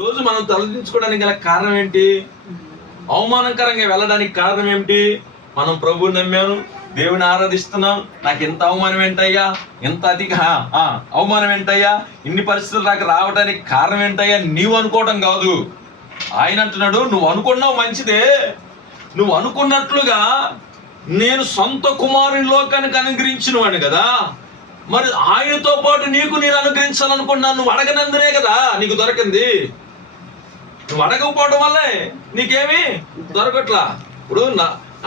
రోజు మనం తలదించుకోవడానికి గల కారణం ఏంటి? అవమానకరంగా వెళ్ళడానికి కారణం ఏమిటి? మనం ప్రభువుని నమ్మాను, దేవుని ఆరాధిస్తున్నాం, నాకు ఎంత అవమానం ఏంటయ్యా, ఎంత అధిక అవమానం ఏంటయ్యా, ఇన్ని పరిస్థితులు నాకు రావడానికి కారణం ఏంటయ్యా నీవు అనుకోవడం కాదు. ఆయన అంటున్నాడు, నువ్వు అనుకున్నావు మంచిదే, నువ్వు అనుకున్నట్లుగా నేను సొంత కుమారుని లోకానికి అనుగ్రహించిన వాడిని కదా, మరి ఆయనతో పాటు నీకు నేను అనుగ్రహించాలనుకున్నాను. నువ్వు అడగనందునే కదా నీకు దొరికింది. నువ్వు అడగకపోవడం వల్లే నీకేమి దొరకట్లా. ఇప్పుడు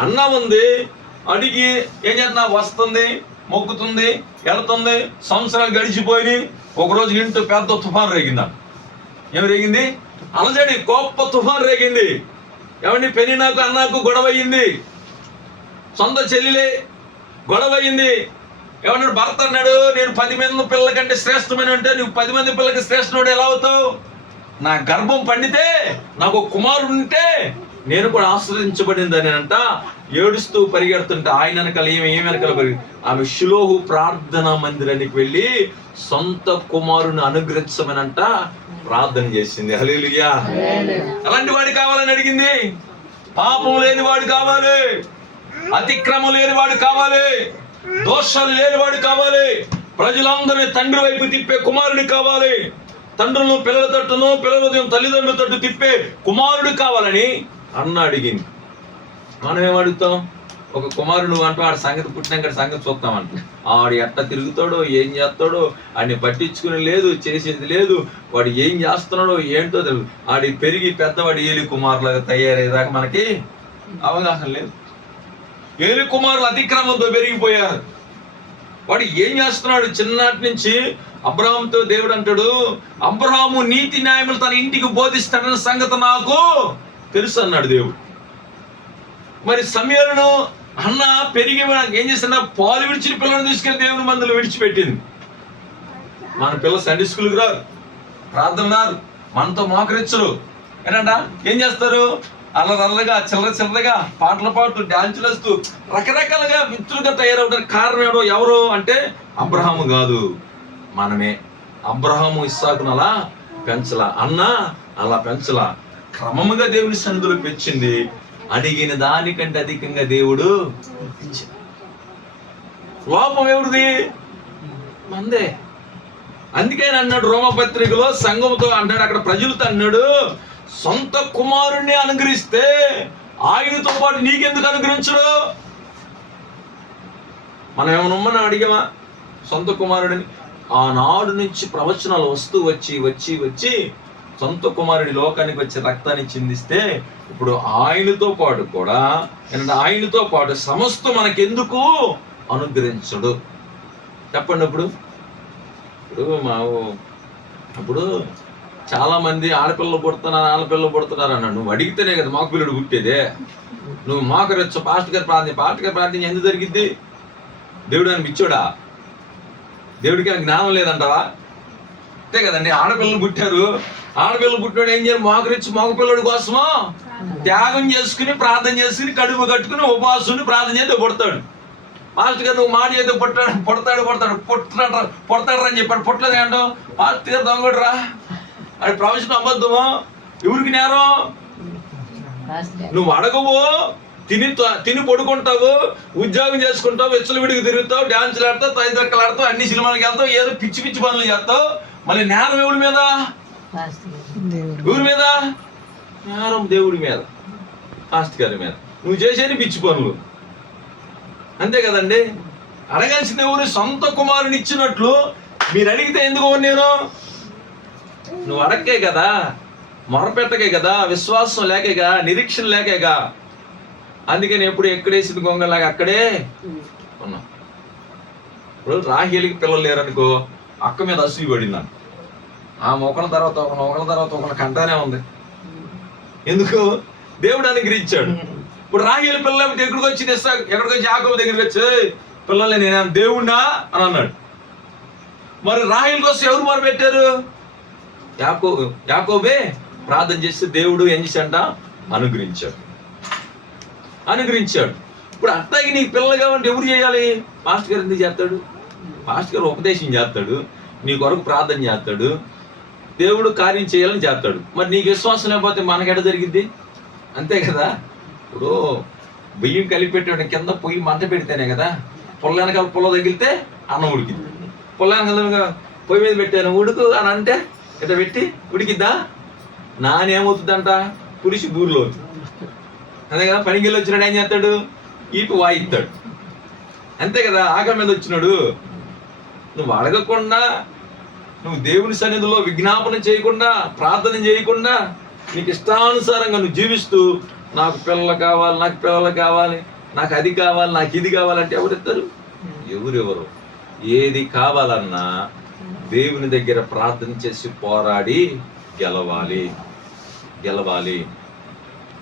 అన్న ఉంది, అడిగి ఏం చేస్తున్నా, వస్తుంది, మొక్కుతుంది, వెళుతుంది, సంవత్సరాలు గడిచిపోయి ఒకరోజు ఇంటూ పెద్ద తుఫాను రేగిందా. ఏమి రేగింది? అలజడి, గొప్ప తుఫాను రేగింది. ఏమండి, పెని నాకు అన్నకు గొడవ అయ్యింది, సొంత చెల్లెలే గొడవ అయ్యింది. ఏమన్నాడు భర్త, అన్నాడు నేను 10 మంది పిల్లల కంటే శ్రేష్టమైన అంటే నువ్వు 10 మంది పిల్లలకి శ్రేష్ఠుడు ఎలా అవుతావు? నా గర్భం పండితే నాకు కుమారుడు ఉంటే నేను కూడా ఆశ్రయించబడిందని అంట. ఏడుస్తూ పరిగెడుతుంటే ఆయన వెనకాల ఏమి వెనకాల ఆమె షిలోహు ప్రార్థనా మందిరానికి వెళ్ళి సొంత కుమారుని అనుగ్రహించమనంట ప్రార్థన చేసింది. హల్లెలూయా. అలాంటి వాడు కావాలని అడిగింది. పాపం లేని వాడు కావాలి, అతిక్రమం లేని వాడు కావాలి, దోషాలు లేనివాడు కావాలి, ప్రజలందరినీ తండ్రి వైపు తిప్పే కుమారుడు కావాలి, తండ్రులను పిల్లల తట్టును పిల్లల తల్లిదండ్రుల తట్టు తిప్పే కుమారుడు కావాలని అన్న అడిగింది. మనం ఏం అడుగుతాం? ఒక కుమారుడు అంటూ ఆడి సంగతి పుట్టినాక సంగతి చూస్తామంట. ఆడు ఎట్ట తిరుగుతాడో, ఏం చేస్తాడో ఆడిని పట్టించుకుని లేదు, చేసేది లేదు, వాడు ఏం చేస్తున్నాడో ఏంటో తెలియదు. ఆడి పెరిగి పెద్దవాడు ఏలి కుమారులాగా తయారయ్యేదాకా మనకి అవగాహన లేదు. ఏలి కుమారులు అతిక్రమంతో పెరిగిపోయారు. వాడు ఏం చేస్తున్నాడు? చిన్నటి నుంచి అబ్రహాముతో దేవుడు అంటాడు, అబ్రహాము నీతి న్యాయములు తన ఇంటికి బోధిస్తాడన్న సంగతి నాకు తెలుసు అన్నాడు దేవుడు. మరి సమయలను అన్న పెరిగి ఏం చేస్తున్నా, పాలు విడిచిన పిల్లలను తీసుకెళ్లి దేవుని మందులు విడిచిపెట్టింది. మన పిల్లలు సండే స్కూల్కి రారు, ప్రార్థన రారు, మనతో మోకరించరు. ఏంటంట ఏం చేస్తారు? అల్లరల్లగా చిల్లరగా పాటలు పాడుతూ డాన్సులు వేస్తూ రకరకాలుగా మిత్రులుగా తయారవుతారు. కారణం ఎవరు అంటే అబ్రహాము కాదు, మనమే. అబ్రహాము ఇస్సాకును అలా పెంచలా, అన్న అలా పెంచలా, క్రమముగా దేవుని సన్నిధిలో పెంచింది. అడిగిన దానికంటే అధికంగా దేవుడు ఇచ్చాడు. లోపం ఎవరిది? మందే. అందుకే అన్నాడు రోమపత్రికలో సంఘంతో అంటాడు, అక్కడ ప్రజలతో అన్నాడు, సొంత కుమారుణ్ణి అనుగ్రహిస్తే ఆయనతో పాటు నీకెందుకు అనుగ్రహించడు? మనం ఏమన్నా అడిగామా సొంత కుమారుడిని? ఆనాడు నుంచి ప్రవచనాలు వస్తూ వచ్చి సొంత కుమారుడి లోకానికి వచ్చి రక్తాన్ని చిందిస్తే ఇప్పుడు ఆయనతో పాటు కూడా ఆయనతో పాటు సమస్త మనకెందుకు అనుగ్రహించడు? చెప్పండి. ఇప్పుడు చాలా మంది ఆడపిల్లలు పుడుతున్నారు అన్నాడు. నువ్వు అడిగితేనే కదా మాకు పిల్లడు పుట్టేదే. నువ్వు మోకరొచ్చు పాస్టర్ గారు ప్రార్థన ఎందుకు జరిగింది? దేవుడు అని ఇచ్చాడా? దేవుడికి జ్ఞానం లేదంటావా? అంతే కదండి. ఆడపిల్లలు పుట్టారు, ఆడపిల్లలు పుట్టినాడు ఏం చేయాలి? మోకరిచ్చి మగపిల్లడి కోసమో త్యాగం చేసుకుని ప్రార్థన చేసుకుని కడుపు కట్టుకుని ఉపవాసం ప్రార్థన చేస్తే పుడతాడు. పాస్టర్ గారు నువ్వు మాట చేస్తే పుడతాడు అని చెప్పాడు. పుట్టలేదు అంటావు. పాస్టర్ గారు దొంగడురా, అది ప్రవచనం అబద్ధమో? ఎవరికి నేరం? నువ్వు అడగవు, తిని పడుకుంటావు, ఉద్యోగం చేసుకుంటావు, విచ్చలవిడికి తిరుగుతావు, డాన్సులు ఆడతావు, తైదక్కలు ఆడతావు, అన్ని సినిమాలకి వెళ్తావు, ఏదో పిచ్చి పనులు చేస్తావు. మళ్ళీ నేరం ఎవరి మీద? ఎవరి మీద నేరం? దేవుడి మీద, పాస్టర్ గారి మీద. నువ్వు చేసేది పిచ్చి పనులు, అంతే కదండి. అడగాల్సిన ఎవరు? సొంత కుమారుని ఇచ్చినట్లు మీరు అడిగితే ఎందుకు నేను? నువ్వు అడక్కే కదా, మొరపెట్టకే కదా, విశ్వాసం లేకేగా, నిరీక్షణ లేకేగా. అందుకని ఎప్పుడు ఎక్కడేసింది గొంగలాగా అక్కడే ఉన్నా. ఇప్పుడు రాహేలికి పిల్లలు లేరనుకో, అక్క మీద అసూయ పడిందని ఒకళ్ళ తర్వాత ఒకళ్ళ కంటానే ఉంది. ఎందుకు? దేవుడు అనుగ్రహించాడు. ఇప్పుడు రాహేలు పిల్లలకి ఎక్కడికి వచ్చి యాకోబు దగ్గరికి వచ్చి పిల్లల్ని నేను దేవుణ్ణా అని అన్నాడు. మరి రాహేలు కోసం ఎవరు మొరపెట్టారు? యాకోబే ప్రార్థన చేస్తే దేవుడు ఏం చేశాడంట? అనుగ్రహించాడు. ఇప్పుడు అట్లాగే నీకు పిల్లలు కావాలంటే ఎవరు చేయాలి? పాస్టర్ గారు ఎందుకు చేస్తాడు? పాస్టర్ గారు ఉపదేశం చేస్తాడు, నీ కొరకు ప్రార్థన చేస్తాడు, దేవుడు కార్యం చేయాలని చేస్తాడు. మరి నీకు విశ్వాసం లేకపోతే మనకెట జరిగిద్ది? అంతే కదా. ఇప్పుడు బియ్యం కలిపెట్టాడు కింద పొయ్యి మంట పెడితేనే కదా. పుల్ల వెనకాల పుల్ల తగిలితే అన్నం ఉడికింది. పుల్ల వెనకాల పొయ్యి మీద పెట్టాను ఉడుకు అని అంటే ఇట్లా పెట్టి ఉడికిద్దా? నానేమవుతుందంట? పులిసి బూరిలో అవుతుంది. అదే కదా. పనికి వెళ్ళి వచ్చినాడు ఏం చేస్తాడు? ఈపు వాయిస్తాడు. అంతే కదా. ఆకలి మీద వచ్చినాడు నువ్వు అడగకుండా, నువ్వు దేవుని సన్నిధిలో విజ్ఞాపన చేయకుండా, ప్రార్థన చేయకుండా, నీకు ఇష్టానుసారంగా నువ్వు జీవిస్తూ నాకు పిల్లలు కావాలి, నాకు పిల్లలు కావాలి, నాకు అది కావాలి, నాకు ఇది కావాలంటే ఎవరిస్తారు? ఎవరెవరు? ఏది కావాలన్నా దేవుని దగ్గర ప్రార్థన చేసి పోరాడి గెలవాలి.